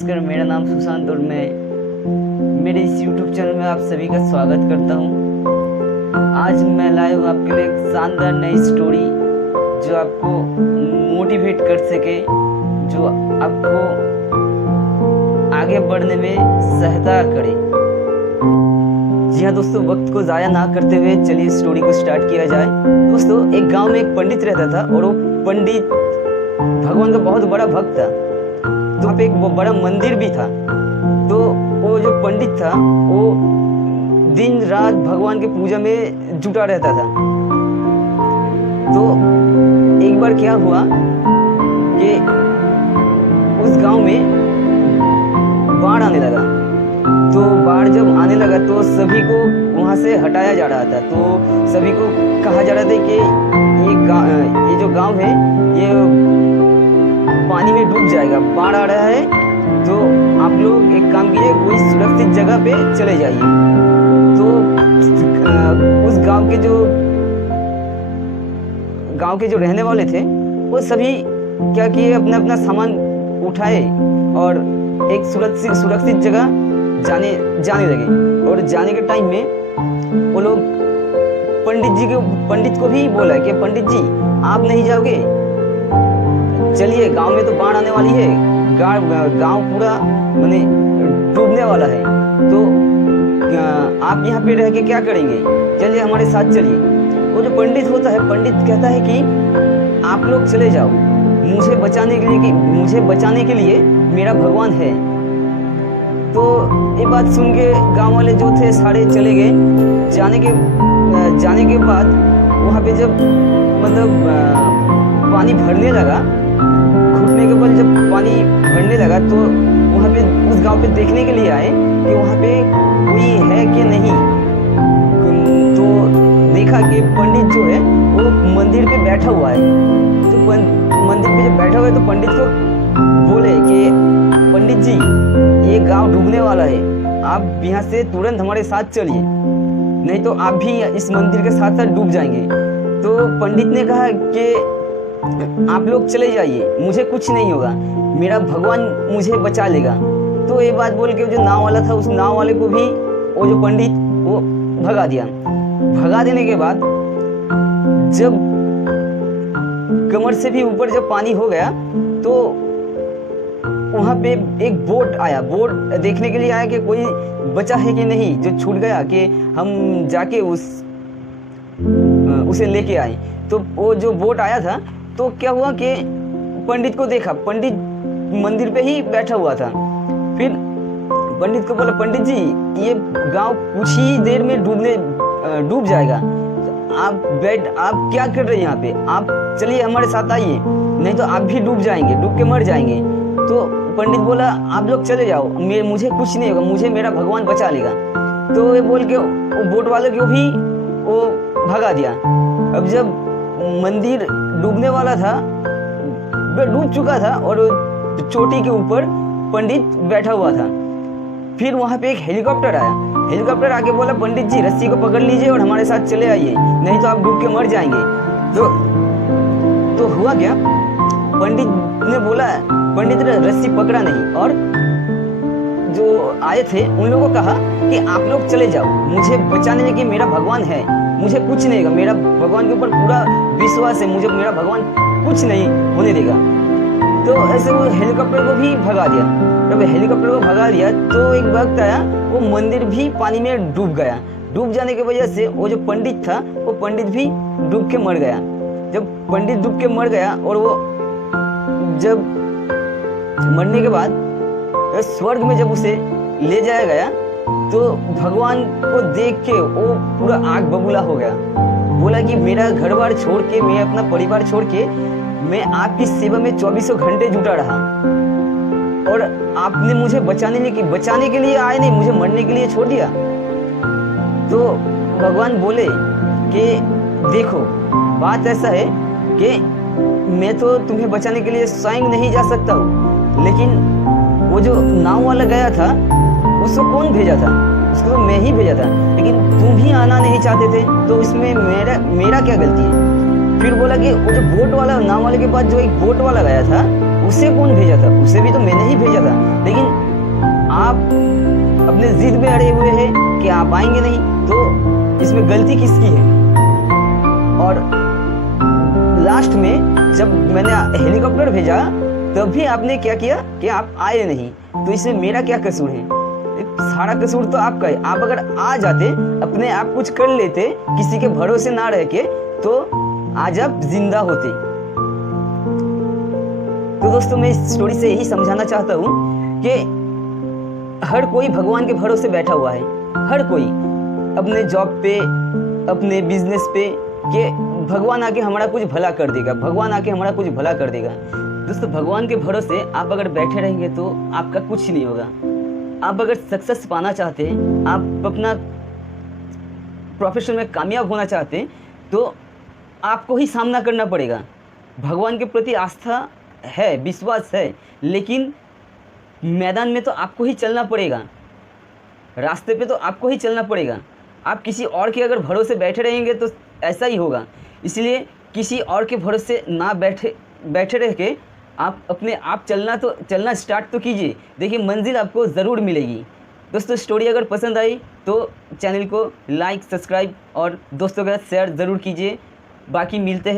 नमस्कार, मेरा नाम सुशांत और मैं मेरे इस YouTube चैनल में आप सभी का स्वागत करता हूं। आज मैं लाया हूं आपके लिए एक शानदार नई स्टोरी जो आपको मोटिवेट कर सके, जो आपको आगे बढ़ने में सहायता करे। जी हाँ दोस्तों, वक्त को ज़ाया ना करते हुए चलिए स्टोरी को स्टार्ट किया जाए। दोस्तों, एक गाँव में एक पंडित रहता था और वो पंडित भगवान का बहुत बड़ा भक्त था। तो वहाँ पे एक वो बड़ा मंदिर भी था। तो वो जो पंडित था वो दिन रात भगवान के पूजा में जुटा रहता था। तो एक बार क्या हुआ कि उस गांव में बाढ़ आने लगा। तो बाढ़ जब आने लगा तो सभी को वहाँ से हटाया जा रहा था। तो सभी को कहा जा रहा था कि ये जो गांव है ये पानी में डूब जाएगा, बाढ़ आ रहा है, तो आप लोग एक काम कीजिए, कोई सुरक्षित जगह पे चले जाइए। तो उस गांव के जो रहने वाले थे वो सभी क्या किए, अपना अपना सामान उठाए और एक सुरक्षित जगह जाने लगे। और जाने के टाइम में वो लोग पंडित को भी बोला कि पंडित जी आप नहीं जाओगे, चलिए गांव में तो बाढ़ आने वाली है, गांव पूरा माने डूबने वाला है, तो आप यहाँ पे रह के क्या करेंगे, चलिए हमारे साथ चलिए। वो जो पंडित होता है, पंडित कहता है कि आप लोग चले जाओ, मुझे बचाने के लिए मेरा भगवान है। तो ये बात सुन के गाँव वाले जो थे सारे चले गए। जाने के बाद वहाँ पे जब पानी भरने लगा, घुटने के बल जब पानी भरने लगा, तो वहाँ पे उस गांव पे देखने के लिए आए कि वहाँ पे कोई है कि नहीं। तो देखा कि पंडित जो है वो मंदिर पे बैठा हुआ है। तो मंदिर पे जब बैठा हुआ है तो पंडित को बोले कि पंडित जी ये गांव डूबने वाला है, आप यहाँ से तुरंत हमारे साथ चलिए, नहीं तो आप भी इस मंदिर के साथ साथ डूब जाएंगे। तो पंडित ने कहा कि आप लोग चले जाइए, मुझे कुछ नहीं होगा, मेरा भगवान मुझे बचा लेगा। तो ये बात बोल के जो नाव वाला था, उस नाव वाले को भी वो जो पंडित वो भगा दिया। भगा देने के बाद जब कमर से भी ऊपर जब पानी हो गया तो वहाँ पे एक बोट आया। बोट देखने के लिए आया कि कोई बचा है कि नहीं, जो छूट गया, कि हम जाके उसे लेके आए। तो वो जो बोट आया था, तो क्या हुआ कि पंडित को देखा, पंडित मंदिर पे ही बैठा हुआ था। फिर पंडित को बोला, पंडित जी ये गांव कुछ ही देर में डूब जाएगा, आप क्या कर रहे हैं यहाँ पे, आप चलिए हमारे साथ आइए, नहीं तो आप भी डूब जाएंगे, डूब के मर जाएंगे। तो पंडित बोला आप लोग चले जाओ, मुझे कुछ नहीं होगा, मुझे मेरा भगवान बचा लेगा। तो ये बोल के वो बोट वाले को भी वो भगा दिया। अब जब मंदिर डूबने वाला था, डूब चुका था और चोटी के ऊपर पंडित बैठा हुआ था। फिर वहाँ पे एक हेलीकॉप्टर आया। हेलीकॉप्टर आके बोला पंडित जी रस्सी को पकड़ लीजिए और हमारे साथ चले आइए, नहीं तो आप डूब के मर जाएंगे। तो हुआ क्या, पंडित ने बोला, पंडित ने रस्सी पकड़ा नहीं और जो आए थे उन लोगों को कहा कि आप लोग चले जाओ, मुझे बचाने लगे, मेरा भगवान है, मुझे कुछ नहीं होगा, मेरा भगवान के ऊपर पूरा विश्वास है, मुझे मेरा भगवान कुछ नहीं होने देगा। तो ऐसे वो हेलीकॉप्टर को भी भगा दिया। जब हेलीकॉप्टर को भगा दिया तो एक वक्त आया, वो मंदिर भी पानी में डूब गया। डूब जाने की वजह से वो जो पंडित था, वो पंडित भी डूब के मर गया। जब पंडित डूब के मर गया और वो जब मरने के बाद स्वर्ग में जब उसे ले जाया गया, तो भगवान को देख के वो पूरा आग बबूला हो गया। बोला कि मेरा घर बार छोड़ के, मैं अपना परिवार छोड़ के मैं आपकी सेवा में 24 घंटे जुटा रहा, और आपने मुझे बचाने के लिए आए नहीं, मुझे मरने के लिए छोड़ दिया। तो भगवान बोले कि देखो बात ऐसा है कि मैं तो तुम्हें बचाने के लिए स्वयं नहीं जा सकता हूँ, लेकिन वो जो नाव वाला गया था उसको कौन भेजा था, उसको तो मैं ही भेजा था, लेकिन तुम ही आना नहीं चाहते थे, तो इसमें मेरा क्या गलती है। फिर बोला कि वो जो बोट वाला, नाव वाले के पास जो एक बोट वाला गया था, उसे कौन भेजा था? उसे भी तो मैंने ही भेजा था। लेकिन आप अपने जिद में अड़े हुए हैं कि आप आएंगे नहीं, तो इसमें गलती किसकी है? और लास्ट में जब मैंने हेलीकॉप्टर भेजा तब भी आपने क्या किया कि आप आए नहीं, तो इसमें मेरा क्या कसूर है? सारा कसूर तो आपका है। आप अगर आ जाते, अपने आप कुछ कर लेते, किसी के भरोसे ना रह के, तो आज आप जिंदा होते। तो दोस्तों, मैं इस स्टोरी से यही समझाना चाहता हूँ कि हर कोई भगवान के भरोसे बैठा हुआ है। हर कोई अपने जॉब पे, अपने बिजनेस पे, कि भगवान आके हमारा कुछ भला कर देगा, भगवान आके हमारा कुछ भला कर देगा। दोस्तों, भगवान के भरोसे आप अगर बैठे रहेंगे तो आपका कुछ नहीं होगा। आप अगर सक्सेस पाना चाहते हैं, आप अपना प्रोफेशन में कामयाब होना चाहते हैं, तो आपको ही सामना करना पड़ेगा। भगवान के प्रति आस्था है, विश्वास है, लेकिन मैदान में तो आपको ही चलना पड़ेगा, रास्ते पे तो आपको ही चलना पड़ेगा। आप किसी और के अगर भरोसे बैठे रहेंगे तो ऐसा ही होगा। इसलिए किसी और के भरोसे ना बैठे रह के आप अपने आप चलना स्टार्ट तो कीजिए। देखिए, मंजिल आपको ज़रूर मिलेगी। दोस्तों, स्टोरी अगर पसंद आई तो चैनल को लाइक, सब्सक्राइब और दोस्तों के साथ शेयर ज़रूर कीजिए। बाकी मिलते हैं